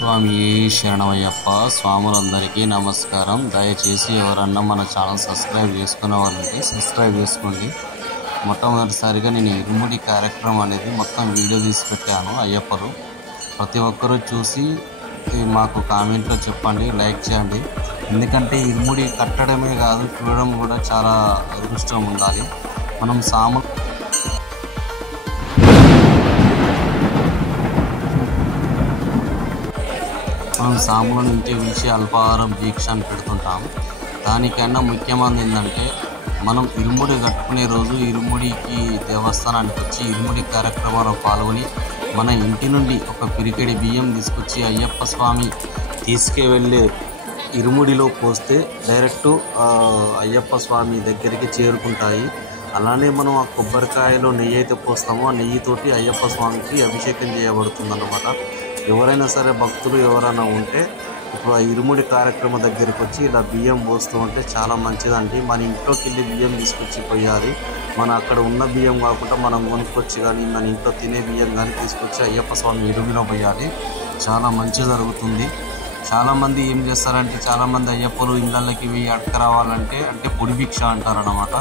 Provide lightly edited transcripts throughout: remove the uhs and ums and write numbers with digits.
స్వామి శరణమయ్యప్ప. స్వాములందరికీ నమస్కారం. దయచేసి ఎవరన్నా మన ఛానల్ సబ్స్క్రైబ్ చేసుకునే వాళ్ళంటే సబ్స్క్రైబ్ చేసుకోండి. మొట్టమొదటిసారిగా నేను ఇరుముడి కార్యక్రమం అనేది మొత్తం వీడియో తీసి పెట్టాను అయ్యప్పలు. ప్రతి ఒక్కరూ చూసి మాకు కామెంట్లో చెప్పండి, లైక్ చేయండి. ఎందుకంటే ఇరుముడి కట్టడమే కాదు, చూడడం కూడా చాలా అదృష్టం ఉండాలి. మనం సాములను ఇంటి పిలిచి అల్పాహారం దీక్ష అని పెడుతుంటాము. దానికన్నా ముఖ్యమైనది ఏంటంటే మనం ఇరుముడి కట్టుకునే రోజు ఇరుముడికి దేవస్థానానికి వచ్చి ఇరుముడి కార్యక్రమంలో పాల్గొని మన ఇంటి నుండి ఒక పిరికెడి బియ్యం తీసుకొచ్చి అయ్యప్ప స్వామి తీసుకువెళ్ళే ఇరుముడిలో పోస్తే డైరెక్టు అయ్యప్ప స్వామి దగ్గరికి చేరుకుంటాయి. అలానే మనం ఆ కొబ్బరికాయలో నెయ్యి అయితే పోస్తామో ఆ నెయ్యితోటి అయ్యప్ప స్వామికి అభిషేకం చేయబడుతుంది అన్నమాట. ఎవరైనా సరే భక్తులు ఎవరైనా ఉంటే ఇప్పుడు ఆ ఇరుముడి కార్యక్రమం దగ్గరికి వచ్చి ఇలా బియ్యం పోస్తూ ఉంటే చాలా మంచిదండి. మన ఇంట్లోకి వెళ్ళి బియ్యం తీసుకొచ్చి పోయాలి. మన అక్కడ ఉన్న బియ్యం కాకుండా మనం కొనుక్కొచ్చి కానీ మన ఇంట్లో తినే బియ్యం కానీ తీసుకొచ్చి అయ్యప్ప స్వామి ఇరుముడిలో పోయాలి. చాలా మంచి జరుగుతుంది. చాలామంది ఏం చేస్తారంటే చాలామంది అయ్యప్పలు ఇళ్ళకి పోయి అడక రావాలంటే పొడి భిక్ష అంటారనమాట.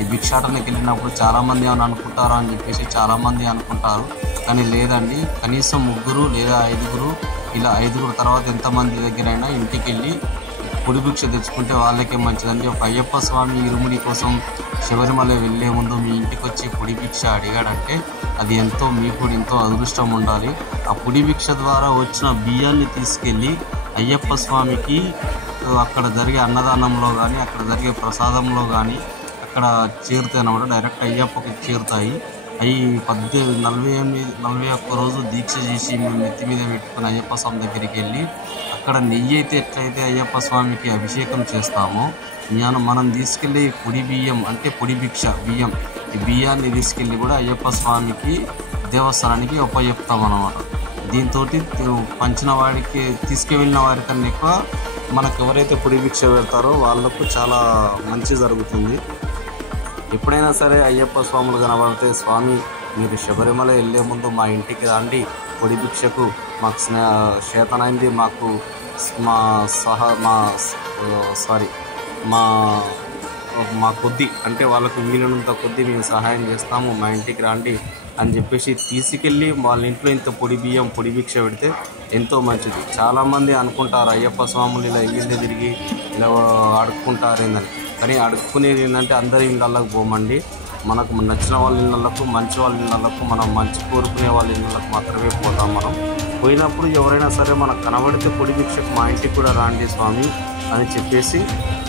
ఈ భిక్షాటనకి వెళ్ళినప్పుడు చాలామంది ఏమైనా అనుకుంటారా అని చెప్పేసి చాలామంది అనుకుంటారు. కానీ లేదండి, కనీసం 3 లేదా 5 ఇలా 5 తర్వాత ఎంతమంది దగ్గరైనా ఇంటికి వెళ్ళి పొడి భిక్ష తెచ్చుకుంటే వాళ్ళకే మంచిదండి. ఒక అయ్యప్ప స్వామి ఇరుముడి కోసం శబరిమల వెళ్ళే ముందు మీ ఇంటికి వచ్చి పొడి భిక్ష అడిగాడంటే అది మీకు ఎంతో అదృష్టం ఉండాలి. ఆ పొడి భిక్ష ద్వారా వచ్చిన బియ్యాన్ని తీసుకెళ్ళి అయ్యప్ప స్వామికి అక్కడ జరిగే అన్నదానంలో కానీ అక్కడ జరిగే ప్రసాదంలో కానీ అక్కడ చేరుతాయి అన్నమాట. డైరెక్ట్ అయ్యప్పకి చేరుతాయి. అవి 41 రోజు దీక్ష చేసి మేము నెత్తి మీద పెట్టుకుని అయ్యప్ప స్వామి దగ్గరికి వెళ్ళి అక్కడ నెయ్యి అయితే ఎట్లయితే అయ్యప్ప స్వామికి అభిషేకం చేస్తామో మనం తీసుకెళ్ళి పొడి బియ్యం పొడి భిక్ష బియ్యం, ఈ బియ్యాన్ని తీసుకెళ్ళి కూడా అయ్యప్ప స్వామికి దేవస్థానానికి ఉపయోగిస్తాం అన్నమాట. దీంతో పంచిన వాడికి తీసుకువెళ్ళిన వారికన్నా ఎక్కువ మనకు ఎవరైతే పొడి భిక్ష పెడతారో వాళ్ళకు చాలా మంచి జరుగుతుంది. ఎప్పుడైనా సరే అయ్యప్ప స్వాములు కనబడితే స్వామి మీరు శబరిమల వెళ్ళే ముందు మా ఇంటికి రండి, పొడి భిక్షకు మాకు చేతనైంది మాకు మా కొద్ది వాళ్ళకు వీలైనంత కొద్ది మేము సహాయం చేస్తాము, మా ఇంటికి రండి అని చెప్పేసి తీసుకెళ్ళి వాళ్ళ ఇంట్లో ఇంత పొడి బియ్యం పొడి భిక్ష పెడితే ఎంతో మంచిది. చాలామంది అనుకుంటారు అయ్యప్ప స్వాములు ఇలా ఇల్లు తిరిగి ఇలా అడుక్కుంటారేందని. కానీ అడుక్కునేది ఏంటంటే అందరి ఇళ్ళకు పోమండి. మనకు నచ్చిన వాళ్ళ ఇళ్ళకు, మంచి వాళ్ళ ఇళ్ళకు, మనం మంచి కోరుకునే వాళ్ళ ఇళ్ళకు మాత్రమే పోతాం. మనం పోయినప్పుడు ఎవరైనా సరే మనకు కనబడితే పొడి భిక్షకు మా ఇంటికి కూడా రాండి స్వామి అని చెప్పేసి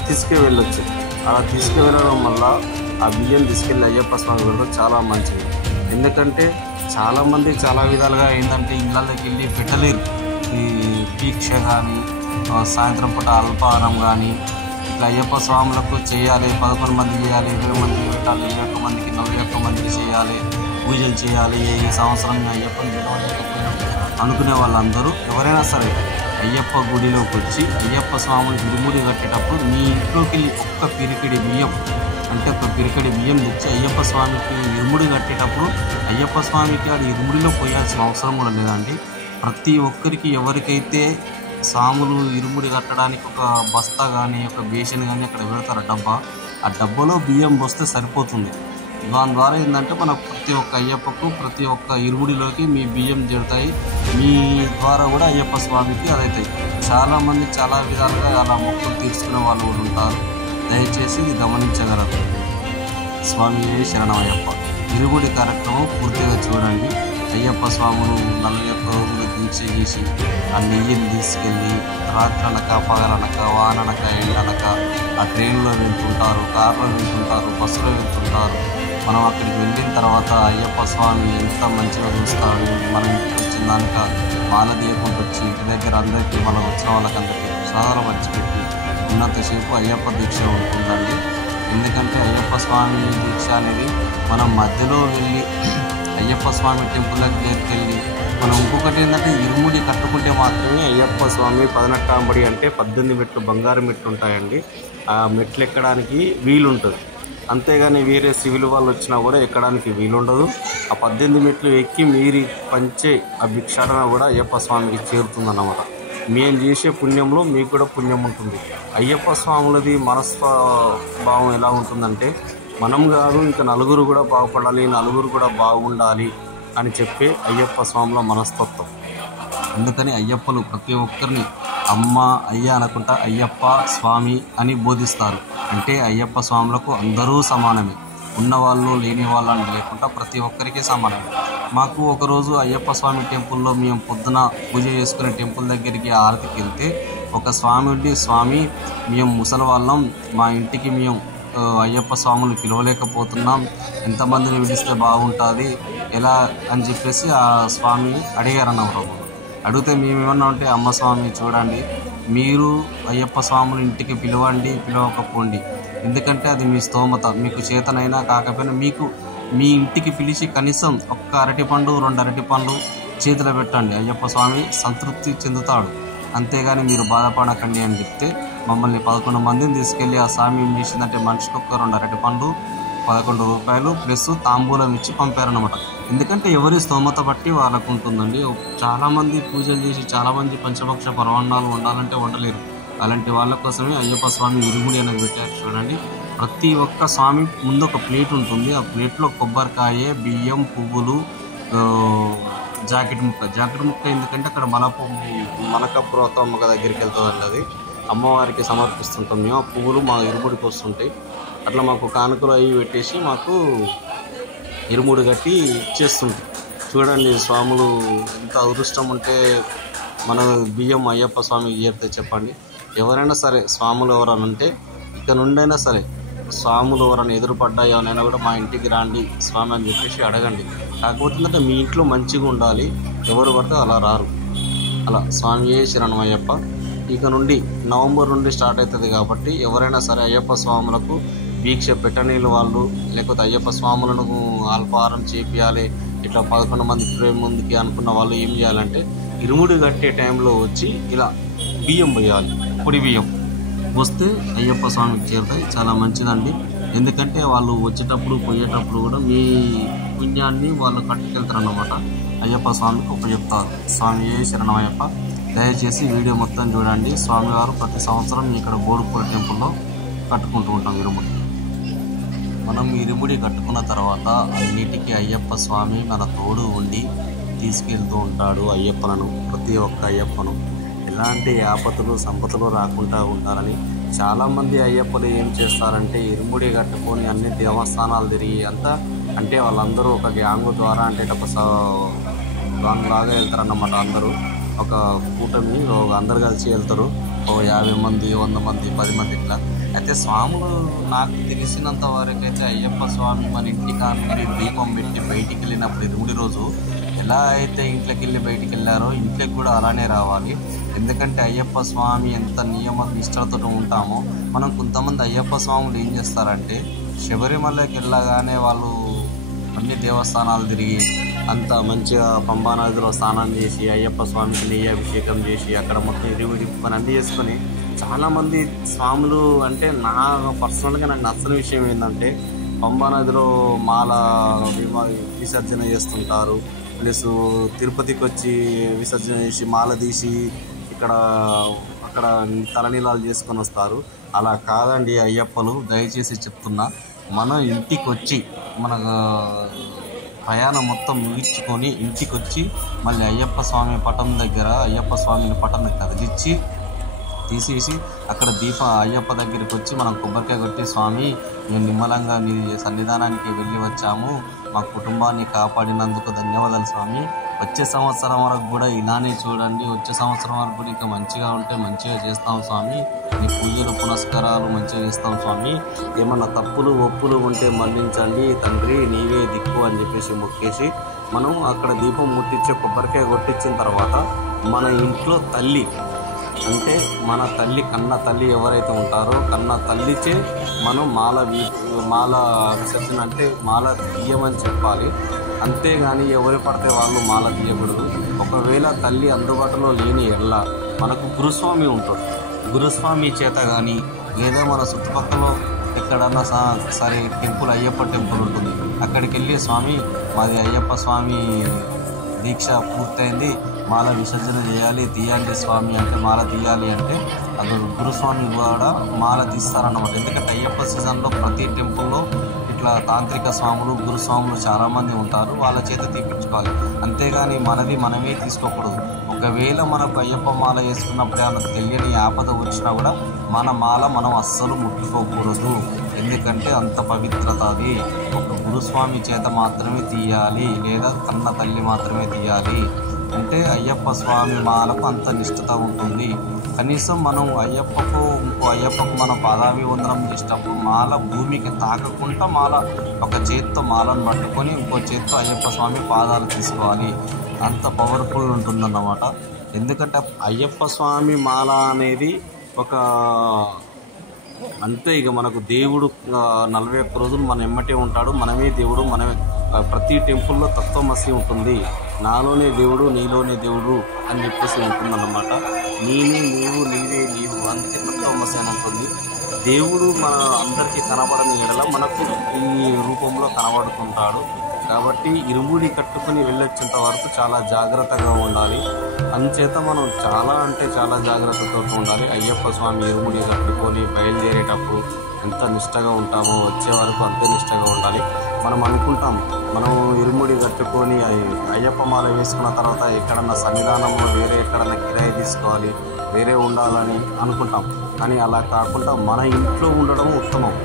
తీసుకువెళ్ళొచ్చు. అలా తీసుకువెళ్ళడం వల్ల ఆ బియ్యం తీసుకెళ్ళి అయ్యప్ప స్వామి వెళ్ళడం చాలా మంచిది. ఎందుకంటే చాలామంది చాలా విధాలుగా ఏంటంటే ఇళ్ళకి వెళ్ళి పెట్టలేరు. ఈ దీక్ష కానీ సాయంత్రం పూట అల్పాహారం కానీ ఇట్లా అయ్యప్ప స్వాములకు చేయాలి, 11 మంది చేయాలి, 20 మందికి పెట్టాలి, 21 మందికి 41 మందికి చేయాలి, పూజలు చేయాలి, ఈ సంవత్సరం అయ్యప్పని గెలవలేకపోయినా అనుకునే వాళ్ళందరూ ఎవరైనా సరే అయ్యప్ప గుడిలోకి వచ్చి అయ్యప్ప స్వాములు ఇరుముడి కట్టేటప్పుడు మీ ఇంట్లోకి వెళ్ళి ఒక్క పిరికెడి బియ్యం ఒక పిరికెడి బియ్యం తెచ్చి అయ్యప్ప స్వామికి ఇరుముడి కట్టేటప్పుడు అయ్యప్ప స్వామికి అది ఇరుముడిలో పోయాల్సిన అవసరం కూడా లేదండి. ప్రతి ఒక్కరికి ఎవరికైతే స్వాములు ఇరుముడి కట్టడానికి ఒక బస్తా కానీ ఒక బేషన్ కానీ అక్కడ పెడతారు డబ్బా, ఆ డబ్బాలో బియ్యం పోస్తే సరిపోతుంది. దాని ద్వారా ఏంటంటే మనకు ప్రతి ఒక్క అయ్యప్పకు ప్రతి ఒక్క ఇరుముడిలోకి మీ బియ్యం చేరుతాయి. మీ ద్వారా కూడా అయ్యప్ప స్వామికి అదవుతాయి. చాలామంది చాలా విధాలుగా అలా మొక్కులు తీర్చుకునే వాళ్ళు కూడా ఉంటారు. దయచేసి ఇది గమనించగలరు. స్వామి శరణమయ్యప్ప. ఇరుముడి కార్యక్రమం పూర్తిగా చూడండి. అయ్యప్ప స్వాములు 41 రోజులు దీక్ష చేసి ఆ నెయ్యిని తీసుకెళ్ళి రాత్రనక పగలనక వాననక ఎండనక ఆ ట్రైన్లో వెళ్తుంటారు, కారులో వెళ్తుంటారు, బస్సులో వెళ్తుంటారు. మనం అక్కడికి వెళ్ళిన తర్వాత అయ్యప్ప స్వామి ఎంత మంచిగా చూస్తాడు. మనం ఇంటికి వచ్చిన దానిక మాల దీయకుండా వచ్చి ఇంటి దగ్గర అందరికీ మనం వచ్చిన వాళ్ళకందరికీ ప్రసాదాలు పంచిపెట్టి ఉన్నంతసేపు అయ్యప్ప దీక్ష ఉంటుందండి. ఎందుకంటే అయ్యప్ప స్వామి దీక్ష అనేది మనం మధ్యలో వెళ్ళి అయ్యప్ప స్వామి టెంపుల్ దగ్గరికి వెళ్ళి మనం ఇంకొకటి ఏంటంటే ఇరుముడి కట్టుకుంటే మాత్రమే అయ్యప్ప స్వామి 18 అంబడి 18 మెట్లు బంగారు మెట్లు ఉంటాయండి. ఆ మెట్లు ఎక్కడానికి వీలుంటుంది. అంతేగాని వేరే సివిల్ వాళ్ళు వచ్చినా కూడా ఎక్కడానికి వీలుండదు. ఆ 18 మెట్లు ఎక్కి మీరు పంచే ఆ భిక్షాటన కూడా అయ్యప్ప స్వామికి చేరుతుందన్నమాట. మేము చేసే పుణ్యంలో మీకు కూడా పుణ్యం ఉంటుంది. అయ్యప్ప స్వాములది మనస్వభావం ఎలా ఉంటుందంటే, మనం కాదు ఇంకా నలుగురు కూడా బాగుపడాలి, నలుగురు కూడా బాగుండాలి అని చెప్పే అయ్యప్ప స్వాముల మనస్తత్వం. అందుకని అయ్యప్పలు ప్రతి ఒక్కరిని అమ్మ అయ్య అనకుండా అయ్యప్ప స్వామి అని బోధిస్తారు. అంటే అయ్యప్ప స్వాములకు అందరూ సమానమే, ఉన్నవాళ్ళు లేని వాళ్ళని లేకుండా ప్రతి ఒక్కరికి సమానమే. మాకు ఒకరోజు అయ్యప్ప స్వామి టెంపుల్లో మేము పొద్దున పూజ చేసుకునే టెంపుల్ దగ్గరికి ఆరతికి వెళ్తే ఒక స్వామి ఉండి, స్వామి మేము ముసలి వాళ్ళం, మా ఇంటికి మేము అయ్యప్ప స్వాములు పిలవలేకపోతున్నాం, ఎంతమందిని విడిస్తే బాగుంటుంది ఎలా అని చెప్పేసి ఆ స్వామి అడిగారన్నమాట. అడిగితే మేమేమన్నా ఉంటే, అమ్మ స్వామి చూడండి, మీరు అయ్యప్ప స్వాములు ఇంటికి పిలవండి, పిలవకపోండి, ఎందుకంటే అది మీ స్తోమత, మీకు చేతనైనా కాకపోయినా మీకు మీ ఇంటికి పిలిచి కనీసం ఒక్క అరటిపండు 2 అరటిపండ్లు చేతిలో పెట్టండి, అయ్యప్ప స్వామి సంతృప్తి చెందుతాడు, అంతేగాని మీరు బాధపడకండి అని చెప్తే మమ్మల్ని 11 మందిని తీసుకెళ్ళి ఆ స్వామి ఏం చేసిందంటే మనిషికి ఒక్క 2 అరటిపండ్లు 11 రూపాయలు ప్లస్ తాంబూలం ఇచ్చి పంపారనమాట. ఎందుకంటే ఎవరి స్తోమత బట్టి వాళ్ళకు ఉంటుందండి. చాలామంది పూజలు చేసి చాలామంది పంచభక్ష పరమాన్నాలు వండాలంటే వండలేరు. అలాంటి వాళ్ళ కోసమే అయ్యప్ప స్వామి ఇరుముడి అనేది పెట్టారు. చూడండి, ప్రతి ఒక్క స్వామి ముందు ఒక ప్లేట్ ఉంటుంది. ఆ ప్లేట్లో కొబ్బరికాయ, బియ్యం, పువ్వులు, జాకెట్ ముక్క ఎందుకంటే అక్కడ మలకపురతమ్మ దగ్గరికి వెళ్తుందండి. అది అమ్మవారికి సమర్పిస్తుంటాం మేము. ఆ పువ్వులు మా ఇరుముడికి వస్తుంటాయి. అట్లా మాకు కానుకలు అవి పెట్టేసి మాకు ఇరుముడి కట్టి ఇచ్చేస్తుంటాం. చూడండి స్వాములు ఎంత అదృష్టం ఉంటే మన బియ్యం అయ్యప్ప స్వామికి చేరితే చెప్పండి. ఎవరైనా సరే స్వాములు ఎవరైనా ఉంటే ఇక నుండైనా సరే స్వాములు ఎవరైనా ఎదురుపడ్డా ఎవరైనా కూడా మా ఇంటికి రాండి స్వామి అని చెప్పేసి అడగండి. కాకపోతే ఏంటంటే మీ ఇంట్లో మంచిగా ఉండాలి, ఎవరు పడితే అలా రారు. అలా స్వామియే శరణం అయ్యప్ప. ఇక నుండి నవంబర్ నుండి స్టార్ట్ అవుతుంది కాబట్టి ఎవరైనా సరే అయ్యప్ప స్వాములకు దీక్ష పెట్టనీళ్ళు వాళ్ళు, లేకపోతే అయ్యప్ప స్వాములను అల్పాహారం చేపియాలి, ఇట్లా 11 మంది 20 మందికి అనుకున్న వాళ్ళు ఏం చేయాలంటే ఇరుముడి కట్టే టైంలో వచ్చి ఇలా బియ్యం పోయాలి, పొడి బియ్యం వస్తే అయ్యప్ప స్వామికి చేరుతాయి. చాలా మంచిదండి. ఎందుకంటే వాళ్ళు వచ్చేటప్పుడు పోయేటప్పుడు కూడా మీ పుణ్యాన్ని వాళ్ళు కట్టుకెళ్తారు అన్నమాట. అయ్యప్ప స్వామికి ఉపయోగిస్తారు. స్వామి శరణం అయ్యప్ప. దయచేసి వీడియో మొత్తం చూడండి. స్వామివారు ప్రతి సంవత్సరం ఇక్కడ బోడుపూడి టెంపుల్లో కట్టుకుంటూ ఉంటాం ఇరుముడి. మనం ఇరుముడి కట్టుకున్న తర్వాత అన్నిటికీ అయ్యప్ప స్వామి మన తోడు ఉండి తీసుకెళ్తూ ఉంటాడు అయ్యప్పలను, ప్రతి ఒక్క అయ్యప్పను. ఎలాంటి ఆపదలు సంపదలు రాకుండా ఉంటారని చాలామంది అయ్యప్పలు ఏం చేస్తారంటే ఇరుముడి కట్టుకొని అన్ని దేవస్థానాలు తిరిగి అంతా, అంటే వాళ్ళందరూ ఒక గ్యాంగు ద్వారా అంటే ఒక గ్యాంగ్ లాగా వెళ్తారన్నమాట. అందరూ ఒక కూటమి అందరు కలిసి వెళ్తారు. 50 మంది 100 మంది 10 మంది ఇట్లా. అయితే స్వాములు నాకు తెలిసినంత వరకు అయితే అయ్యప్ప స్వామి మన ఇంటికి అనుకుని దీపం పెట్టి బయటికి వెళ్ళినప్పుడు ఇరుముడి రోజు ఎలా అయితే ఇంట్లోకి వెళ్ళి బయటికి వెళ్ళారో ఇంట్లోకి కూడా అలానే రావాలి. ఎందుకంటే అయ్యప్ప స్వామి ఎంత నియమ నిష్టలతో ఉంటామో, మనం కొంతమంది అయ్యప్ప స్వాములు ఏం చేస్తారంటే శబరిమలకి వెళ్ళగానే వాళ్ళు అన్ని దేవస్థానాలు తిరిగి అంత మంచిగా పంబా నదిలో స్నానం చేసి అయ్యప్ప స్వామికి నెయ్యి అభిషేకం చేసి అక్కడ మొత్తం ఇరుముడి అన్నీ చేసుకొని చాలామంది స్వాములు అంటే పర్సనల్గా నాకు నచ్చని విషయం ఏంటంటే పంబా నదిలో మాల విసర్జన చేస్తుంటారు. ప్లస్ తిరుపతికి వచ్చి విసర్జన చేసి మాల తీసి అక్కడ తలనీలాలు చేసుకొని వస్తారు. అలా కాదండి అయ్యప్పలు, దయచేసి చెప్తున్నా, మన ఇంటికి వచ్చి మన ప్రయాణం మొత్తం ముగించుకొని ఇంటికి వచ్చి మళ్ళీ అయ్యప్ప స్వామి పటం దగ్గర అయ్యప్ప స్వామిని పటం కదిలిచ్చి తీసేసి అక్కడ అయ్యప్ప దగ్గరికి వచ్చి మనం కొబ్బరికాయ కొట్టి, స్వామి మేము నిమ్మలంగా మీ సన్నిధానానికి వెళ్ళి వచ్చాము, మా కుటుంబాన్ని కాపాడినందుకు ధన్యవాదాలు స్వామి, వచ్చే సంవత్సరం వరకు కూడా ఇలానే చూడండి, వచ్చే సంవత్సరం వరకు కూడా ఇంకా మంచిగా ఉంటే మంచిగా చేస్తాం స్వామి, నీ పూజలు పునస్కారాలు మంచిగా చేస్తాం స్వామి, ఏమన్నా తప్పులు ఒప్పులు ఉంటే మన్నించండి తండ్రి, నీవే దిక్కు అని చెప్పేసి మొక్కేసి మనం అక్కడ దీపం ముట్టించే కొబ్బరికాయ కొట్టించిన తర్వాత మన ఇంట్లో తల్లి అంటే మన తల్లి కన్న తల్లి ఎవరైతే ఉంటారో కన్న తల్లిచే మనం మాల విసర్జన అంటే మాల తీయమని చెప్పాలి. అంతేగాని ఎవరు పడితే వాళ్ళు మాల తీయకూడదు. ఒకవేళ తల్లి అందుబాటులో లేని ఎల్ల మనకు గురుస్వామి ఉంటాడు, గురుస్వామి చేత కానీ లేదా మన చుట్టుపక్కల ఎక్కడన్నా సరే టెంపుల్ అయ్యప్ప టెంపుల్ ఉంటుంది, అక్కడికి వెళ్ళి స్వామి మాది అయ్యప్ప స్వామి దీక్ష పూర్తయింది, మాల విసర్జన చేయాలి, తీయండి స్వామి అంటే మాల తీయాలి అంటే అది గురుస్వామి కూడా మాల తీస్తారన్నమాట. ఎందుకంటే అయ్యప్ప సీజన్లో ప్రతి టెంపుల్లో ఇట్లా తాంత్రిక స్వాములు గురుస్వాములు చాలామంది ఉంటారు, వాళ్ళ చేత తీపించుకోవాలి. అంతేగాని మనది మనమే తీసుకోకూడదు. ఒకవేళ మనకు అయ్యప్ప మాల వేసుకున్నప్పుడు ఏమైనా తెలియని ఆపద వచ్చినా కూడా మన మాల మనం అస్సలు ముట్టుకోకూడదు. ఎందుకంటే అంత పవిత్రత అది. ఒక గురుస్వామి చేత మాత్రమే తీయాలి, లేదా కన్న తల్లి మాత్రమే తీయాలి. అంటే అయ్యప్ప స్వామి మాలకు అంత నిష్ఠత ఉంటుంది. కనీసం మనం అయ్యప్పకు మన పాదాభివందనం చేసేటప్పుడు మాల భూమికి తాకకుండా మాల ఒక చేత్తో మాలను పట్టుకొని ఇంకో చేత్తో అయ్యప్ప స్వామి పాదాలు తీసుకోవాలి. అంత పవర్ఫుల్ ఉంటుందన్నమాట. ఎందుకంటే అయ్యప్ప స్వామి మాల అనేది ఒక అంతే ఇక మనకు దేవుడు 41 రోజులు మన ఎమ్మటే ఉంటాడు, మనమే దేవుడు, మనమే. ప్రతి టెంపుల్లో తత్వమసి ఉంటుంది, నాలోనే దేవుడు నీలోనే దేవుడు అని చెప్పేసి ఉంటుందన్నమాట. నీవే నీవు నీవే నీవు, అందుకే తత్వమసి అని ఉంటుంది. దేవుడు మన అందరికీ కనబడని ఎడల మనకు ఈ రూపంలో కనబడుతుంటాడు. కాబట్టి ఇరుముడి కట్టుకుని వెళ్ళొచ్చేంత వరకు చాలా జాగ్రత్తగా ఉండాలి. అందుచేత మనం చాలా జాగ్రత్తతో ఉండాలి. అయ్యప్ప స్వామి ఇరుముడి కట్టుకొని బయలుదేరేటప్పుడు ఎంత నిష్టగా ఉంటామో వచ్చే వరకు అంతే నిష్టగా ఉండాలి. మనం అనుకుంటాం మనం ఇరుముడి కట్టుకొని అయ్యప్ప మాల వేసుకున్న తర్వాత ఎక్కడన్నా సన్నిధానంలో వేరే ఎక్కడన్నా కిరాయి తీసుకోవాలి, వేరే ఉండాలని అనుకుంటాం. కానీ అలా కాకుండా మన ఇంట్లో ఉండడం ఉత్తమం.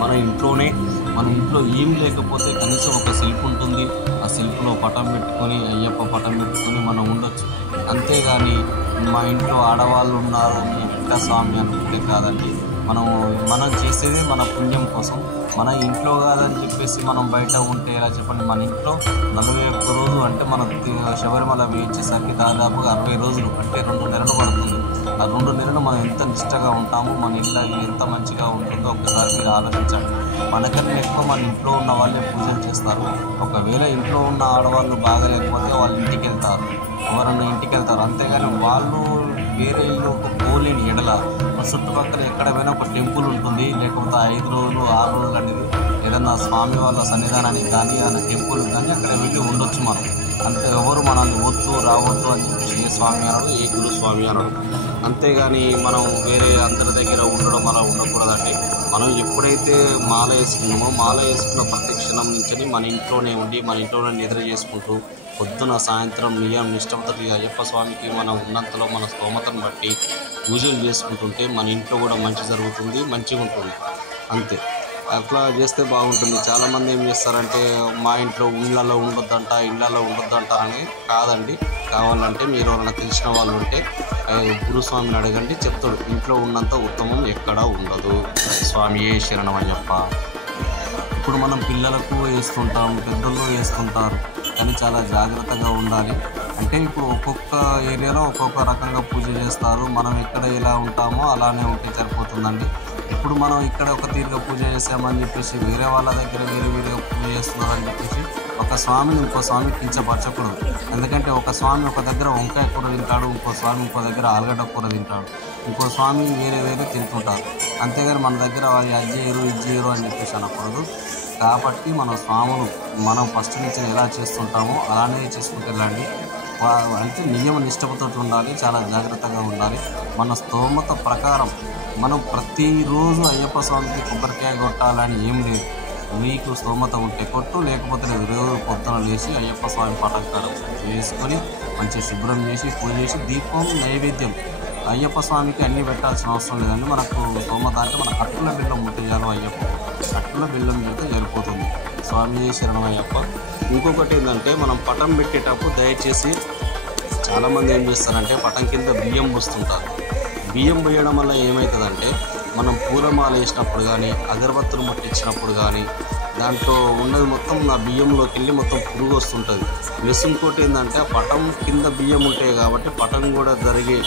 మన ఇంట్లో ఏం లేకపోతే కనీసం ఒక సెల్ఫ్ ఉంటుంది, ఆ సెల్ఫ్లో పటం పెట్టుకొని అయ్యప్ప పటం పెట్టుకొని మనం ఉండొచ్చు. అంతేగాని మా ఇంట్లో ఆడవాళ్ళు ఉన్నారు మీ బిడ్డ స్వామి అనుకుంటే కాదండి. మనం చేసేదే మన పుణ్యం కోసం. మన ఇంట్లో కాదని చెప్పేసి మనం బయట ఉంటే ఎలా చెప్పండి. మన ఇంట్లో 41 రోజులు అంటే మనం శబరిమల వేయించేసరికి దాదాపుగా 60 రోజులు అంటే 2 నెలలు పడుతుంది. ఆ 2 నెలలు మనం ఎంత నిష్టగా ఉంటామో, మన ఇల్లు ఎంత మంచిగా ఉంటుందో ఒక్కసారి మీరు ఆలోచించండి. మనకన్నా ఎక్కువ మన ఇంట్లో ఉన్న వాళ్ళే పూజలు చేస్తారు. ఒకవేళ ఇంట్లో ఉన్న ఆడవాళ్ళు బాగాలేకపోతే వాళ్ళ ఇంటికి వెళ్తారు, ఎవరన్నా ఇంటికి వెళ్తారు. అంతేగాని వాళ్ళు వేరే ఇల్లు పోలేని ఎడల చుట్టుపక్కల ఎక్కడ పోయినా ఒక టెంపుల్ ఉంటుంది, లేకపోతే 5 రోజులు 6 రోజులు అనేది ఏదన్నా స్వామి వాళ్ళ సన్నిధానానికి కానీ ఏదైనా టెంపుల్ కానీ అక్కడ వెళ్ళి ఉండొచ్చు మనం. అంతే ఎవరు మనల్ని వద్దు రావద్దు అని చెప్పేసి ఏ స్వామి అనడు, ఏ గురు స్వామి అనడు. అంతేగాని మనం వేరే అందరి దగ్గర ఉండడం అలా ఉండకూడదండి. మనం ఎప్పుడైతే మాల వేసుకున్నామో మాల వేసుకున్న ప్రతి క్షణం నుంచి మన ఇంట్లోనే ఉండి మన ఇంట్లోనే నిద్ర చేసుకుంటూ పొద్దున సాయంత్రం నిష్టంతో అయ్యప్ప స్వామికి మనం ఉన్నంతలో మన స్తోమతను బట్టి పూజలు చేసుకుంటుంటే మన ఇంట్లో కూడా మంచి జరుగుతుంది, మంచిగా ఉంటుంది. అంతే, అట్లా చేస్తే బాగుంటుంది. చాలామంది ఏం చేస్తారంటే మా ఇంట్లో ఇళ్ళలో ఉండొద్దంట అని కాదండి. కావాలంటే మీరు ఎవరైనా తెలిసిన వాళ్ళు ఉంటే గురుస్వామిని అడగండి, చెప్తాడు. ఇంట్లో ఉన్నంత ఉత్తమం ఎక్కడా ఉండదు. స్వామియే శరణమయ్యప్ప. ఇప్పుడు మనం పిల్లలకు వేస్తుంటాం, పెద్దలు వేస్తుంటారు, కానీ చాలా జాగ్రత్తగా ఉండాలి. అంటే ఇప్పుడు ఒక్కొక్క ఏరియాలో ఒక్కొక్క రకంగా పూజ చేస్తారు. మనం ఎక్కడ ఎలా ఉంటామో అలానే ఉంటే సరిపోతుందండి. ఇప్పుడు మనం ఇక్కడ ఒక తీరుగా పూజ చేసామని చెప్పేసి వేరే వాళ్ళ దగ్గర వేరేగా పూజ చేస్తున్నారని చెప్పేసి ఒక స్వామిని ఇంకో స్వామి కించపరచకూడదు. ఎందుకంటే ఒక స్వామి ఒక దగ్గర వంకాయ కూర తింటాడు, ఇంకో స్వామి ఇంకో దగ్గర ఆలుగడ్డ కూర తింటాడు, ఇంకో స్వామి వేరే తింటుంటారు. అంతేగాని మన దగ్గర వాళ్ళు అది చేయరు ఇది చేయరు అని చెప్పేసి అనకూడదు. కాబట్టి మన స్వాములు మనం ఫస్ట్ నుంచి ఎలా చేస్తుంటామో అలానే చేసుకుంటూ వెళ్ళండి. అంటే నియమ నిష్టతో ఉండాలి, చాలా జాగ్రత్తగా ఉండాలి. మన స్తోమత ప్రకారం మనం ప్రతిరోజు అయ్యప్ప స్వామికి కొబ్బరికాయ కొట్టాలని ఏం లేదు. మీకు స్తోమత ఉంటే కొట్టు, లేకపోతే లేదు. రోజు పొద్దున లేచి అయ్యప్ప స్వామి పటంకాడ చేసుకొని మంచిగా శుభ్రం చేసి పూజ చేసి దీపం నైవేద్యం అయ్యప్ప స్వామికి అన్నీ పెట్టాల్సిన అవసరం లేదండి. మనకు స్తోమత అంటే మన అట్టుల బెల్లం ఉంటే చాలు, అయ్యప్ప అట్టుల బెల్లం పెడితే సరిపోతుంది. స్వామి శరణమయ్యప్ప. ఇంకొకటి ఏంటంటే మనం పటం పెట్టేటప్పుడు దయచేసి చాలామంది ఏం చేస్తారంటే పటం కింద బియ్యం పోస్తుంటారు. బియ్యం పోయడం వల్ల ఏమవుతుందంటే మనం పూలమాల వేసినప్పుడు కానీ అగరబత్తులు ముట్టించినప్పుడు కానీ దాంట్లో ఉన్నది మొత్తం ఆ బియ్యంలోకి వెళ్ళి మొత్తం పురుగు వస్తుంటుంది. ప్లస్ ఇంకోటి ఏంటంటే పటం కింద బియ్యం ఉంటాయి కాబట్టి పటం కూడా జరిగే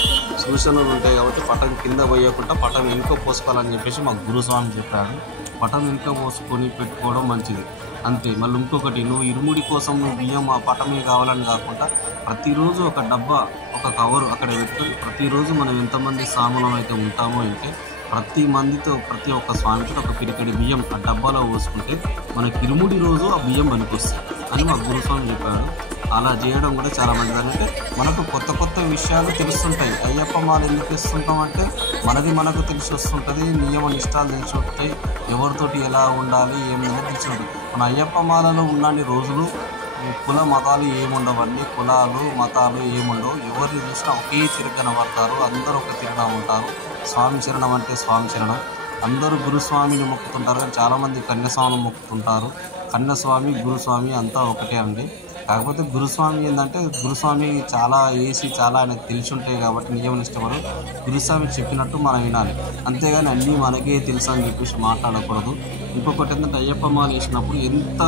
సూచనలు ఉంటాయి కాబట్టి పటం కింద పోయకుండా పటం వెనుక పోసుకోవాలని చెప్పేసి మాకు గురుస్వామి చెప్పాడు. పటం వెనుక పోసుకొని పెట్టుకోవడం మంచిది. అంతే. మళ్ళీ ఇంకొకటి, నువ్వు ఇరుముడి కోసం నువ్వు బియ్యం ఆ పటమే కావాలని కాకుండా ప్రతిరోజు ఒక డబ్బా ఒక కవరు అక్కడ పెట్టుకొని ప్రతిరోజు మనం ఎంతమంది సామానం అయితే ఉంటామో అంటే ప్రతి ఒక్క స్వామితో ఒక పిరికడి బియ్యం ఆ డబ్బాలో పోసుకుంటే మనకి ఇరుముడి రోజు ఆ బియ్యం పనికొస్తుంది అని మా గురుస్వామి చెప్పాడు. అలా చేయడం కూడా చాలా మంచిది. అంటే మనకు కొత్త విషయాలు తెలుస్తుంటాయి. అయ్యప్ప మాల ఎందుకు ఇస్తుంటాం అంటే మనకు తెలిసి వస్తుంటుంది, నియమ నిష్టాలు తెలిసి ఉంటాయి, ఎవరితోటి ఎలా ఉండాలి ఏమైనా తెలిసి ఉంటుంది. మన అయ్యప్ప మాలలో ఉన్నన్ని రోజులు కుల మతాలు ఏముండవండి, కులాలు మతాలు ఏముండవు. ఎవరిని చూసినా ఒకే తిరగన పడతారు, అందరూ ఒక తిరగన ఉంటారు. స్వామి శరణం అంటే స్వామి శరణం. అందరూ గురుస్వామిని మొక్కుతుంటారు, కానీ చాలామంది కన్యాస్వామిని మొక్కుతుంటారు. కన్యాస్వామి గురుస్వామి అంతా ఒకటే అండి. కాకపోతే గురుస్వామి ఏంటంటే గురుస్వామి చాలా ఆయనకు తెలిసి ఉంటాయి కాబట్టి నియమం ఇష్టపడు. గురుస్వామి చెప్పినట్టు మనం వినాలి, అంతేగాని అన్నీ మనకే తెలుసు అని చెప్పేసి మాట్లాడకూడదు. ఇంకొకటి ఏంటంటే అయ్యప్ప మాల వేసినప్పుడు ఎంత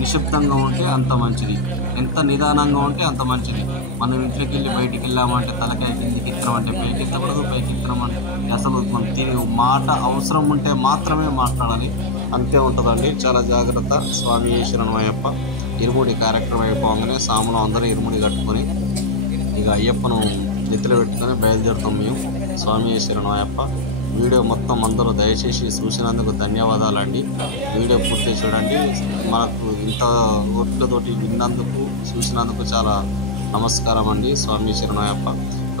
నిశ్శబ్దంగా ఉంటే అంత మంచిది, ఎంత నిదానంగా ఉంటే అంత మంచిది. మనం ఇంట్లోకి వెళ్ళి బయటికి వెళ్ళామంటే తలకాయ కిందికి ఎత్తమంటే పైకి ఎత్తకూడదు, పైకి ఎత్తమంటే అసలు మనం మాట అవసరం ఉంటే మాత్రమే మాట్లాడాలి, అంతే ఉంటుందండి. చాలా జాగ్రత్త. స్వామి శరణం అయ్యప్ప. ఇరుముడి కార్యక్రమం అయిపోగానే సాములు అందరూ ఇరుముడి కట్టుకొని ఇక అయ్యప్పను నెత్తిలో పెట్టుకొని బయలుదేరుతాం మేము. స్వామి శరణం అయ్యప్ప. వీడియో మొత్తం అందరూ దయచేసి చూసినందుకు ధన్యవాదాలండి. వీడియో పూర్తి చూడండి. మనకు ఇంత ఓపికతోటి విన్నందుకు చూసినందుకు చాలా నమస్కారం అండి. స్వామి శరణయ్యప్ప.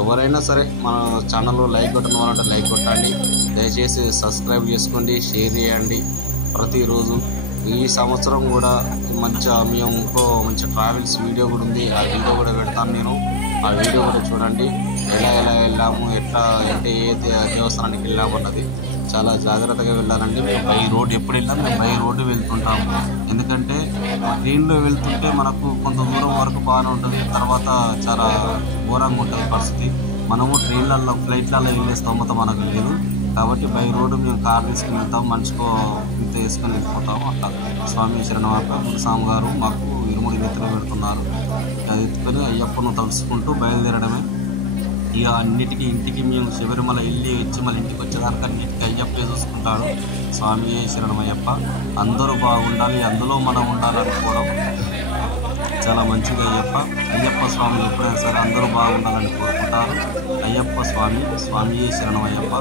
ఎవరైనా సరే మన ఛానల్లో లైక్ కొట్టడం వాళ్ళంటే లైక్ కొట్టండి, దయచేసి సబ్స్క్రైబ్ చేసుకోండి, షేర్ చేయండి. ప్రతిరోజు ఈ సంవత్సరం కూడా మేము ఇంకో మంచి ట్రావెల్స్ వీడియో కూడా ఉంది, ఆ వీడియో కూడా పెడతాను నేను. ఆ వీడియో కూడా చూడండి. ఎలా వెళ్ళాము, అంటే ఏ దేవస్థానానికి వెళ్ళాము అన్నది. చాలా జాగ్రత్తగా వెళ్ళాలండి. మేము బై రోడ్ ఎప్పుడు వెళ్ళాము, మేము బై రోడ్డు వెళ్తుంటాము. ఎందుకంటే ట్రైన్లో వెళ్తుంటే మనకు కొంత దూరం వరకు బాగానే ఉంటుంది, తర్వాత చాలా ఘోరంగా ఉంటుంది పరిస్థితి. మనము ట్రైన్లలో ఫ్లైట్లలో వెళ్ళే స్తోమత మనకు లేదు కాబట్టి బై రోడ్డు మేము కార్ తీసుకుని వెళ్తాము, మనిషికో ఇంత వేసుకొని వెళ్ళిపోతాము. అట్లా స్వామి శరణయ్యప్ప గురుస్వామి గారు మాకు ఇరుముడి నెత్తిలో పెడుతున్నారు. అది ఎత్తుకొని అయ్యప్పను తలుసుకుంటూ బయలుదేరడమే. ఇక అన్నిటికీ ఇంటికి మేము శబరిమల వెళ్ళి వచ్చి మళ్ళీ ఇంటికి వచ్చేదానికి అన్నిటికీ అయ్యప్పే చూసుకుంటాడు. స్వామి శరణమయ్యప్ప. అందరూ బాగుండాలి, అందులో మనం ఉండాలనుకోవడం చాలా మంచిది. అయ్యప్ప స్వామి ఎప్పుడైనా సరే అందరూ బాగుండాలని కోరుకుంటారు. అయ్యప్ప స్వామి శరణమయ్యప్ప.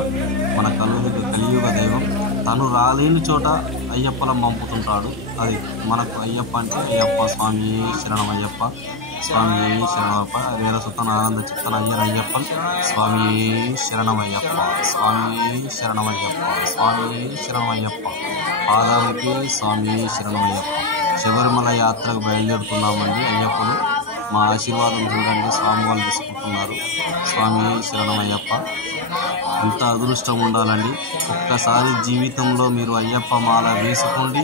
మన కలియుగ దైవం. తను రాలేని చోట అయ్యప్పలం పంపుతుంటాడు. అది మనకు అయ్యప్ప అంటే అయ్యప్ప స్వామి శరణమయ్యప్ప. స్వామి శరణమయ్యప్ప. వీర సుతన ఆనంద చిత్తన అయ్యప్పన్. స్వామి శరణమయ్యప్ప. స్వామి శరణమయ్యప్ప. స్వామి శరణమయ్యప్ప. పాదాలకి స్వామి శరణమయ్యప్ప. శబరిమల యాత్రకు బయలుదేరుతున్నామండి. అయ్యప్పలు మా ఆశీర్వాదం చూడండి, స్వామి వాళ్ళు తీసుకుంటున్నారు. స్వామి శరణమయ్యప్ప. ఎంత అదృష్టం ఉండాలండి. ఒక్కసారి జీవితంలో మీరు అయ్యప్ప మాల వేసుకోండి,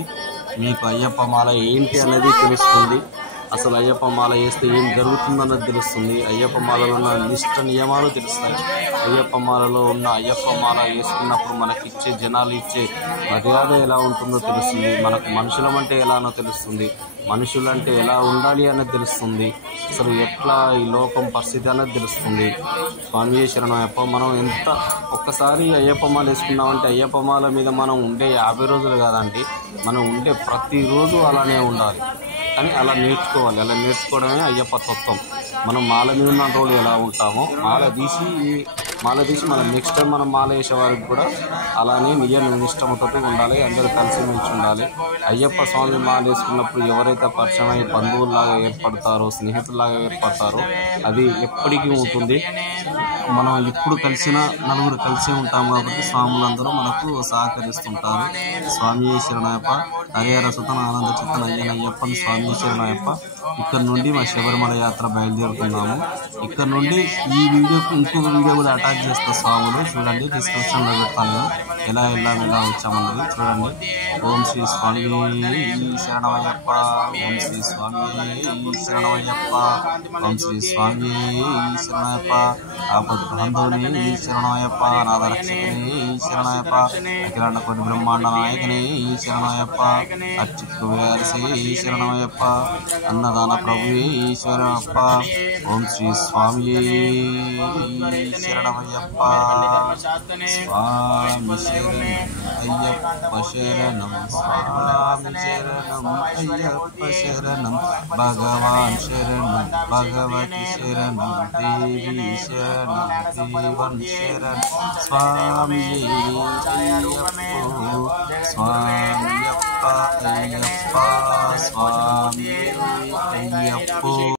మీకు అయ్యప్ప మాల ఏంటి అనేది తెలుస్తుంది. అసలు అయ్యప్ప మాల వేస్తే ఏం జరుగుతుందన్నది తెలుస్తుంది. అయ్యప్ప మాలలో ఉన్న నిష్ట నియమాలు తెలుస్తాయి. అయ్యప్ప మాలలో ఉన్న అయ్యప్ప మాల వేసుకున్నప్పుడు మనకిచ్చే జనాలు ఇచ్చే మర్యాద ఎలా ఉంటుందో తెలుస్తుంది. మనకు మనుషులమంటే ఎలానో తెలుస్తుంది, మనుషులంటే ఎలా ఉండాలి అనేది తెలుస్తుంది. అసలు ఎట్లా ఈ లోకం పరిస్థితి అనేది తెలుస్తుంది. స్వామి శరణయ్యప్ప. మనం ఒక్కసారి అయ్యప్ప మాల వేసుకున్నామంటే అయ్యప్ప మాల మీద మనం ఉండే 50 రోజులు కాదండి, మనం ఉండే ప్రతిరోజు అలానే ఉండాలి. కానీ అలా నేర్చుకోవాలి. అలా నేర్చుకోవడమే అయ్యప్ప తత్వం. మనం మాల మీద ఉన్న రోజులు ఎలా ఉంటామో మాల తీసి మనం నెక్స్ట్ టైం మనం మాల వేసే వారికి కూడా అలానే నిష్టంతో ఉండాలి. అందరూ కలిసిమెలిసి ఉండాలి. అయ్యప్ప స్వామి మాల వేసుకున్నప్పుడు ఎవరైతే పరిచయమై బంధువుల్లాగా ఏర్పడతారో, స్నేహితుల్లాగా ఏర్పడతారో అది ఎప్పటికీ ఉంటుంది. మనం ఇప్పుడు నలుగురు కలిసే ఉంటాం కాబట్టి స్వాములందరూ మనకు సహకరిస్తుంటారు. స్వామి శరణయ్యప్ప. హరిహర సుతన ఆనంద చిత్తన అయ్యప్పని. స్వామి శరణయ్యప్ప. ఇక్కడ నుండి మా శబరిమల యాత్ర బయలుదేరుతున్నాము. ఇక్కడ నుండి ఈ వీడియోకి ఇంకొక వీడియో కూడా అటాచ్ చేస్తా స్వాములు చూడండి, డిస్క్రిప్షన్లో పెడతాను ఎలా వచ్చామన్నది చూడండి. ఓం శ్రీ స్వామి శరణమయ్యప్ప. ఓం శ్రీ స్వామి శరణమయ్యప్ప. ఓం శ్రీ స్వామి శరణయ్యప్ప. ఆపద్బాంధవుని శరణమయ్యప్ప. నాదరక్షకుని శరణమయ్యప్ప. అఖిలాండ కోటి బ్రహ్మాండ నాయకుని శరణమయ్యప్ప. అచ్యుత్ కుబేరసి శరణమయ్యప్ప. అన్నదాత సమాధాన ప్రభువే ఈశ్వరప్ప. ఓం శ్రీ స్వామి శరణమయ్యప్ప. స్వామి శరణం అయ్యప్ప శరణం. స్వామి శరణం అయ్యప్ప శరణం. భగవాన్ శరణం భగవతి శరణం. దేవి శరణం దేవన్ శరణం. స్వామి అయ్యప్ప స్వామి అయ్యప్ప స్వామి అయ్యప్ప.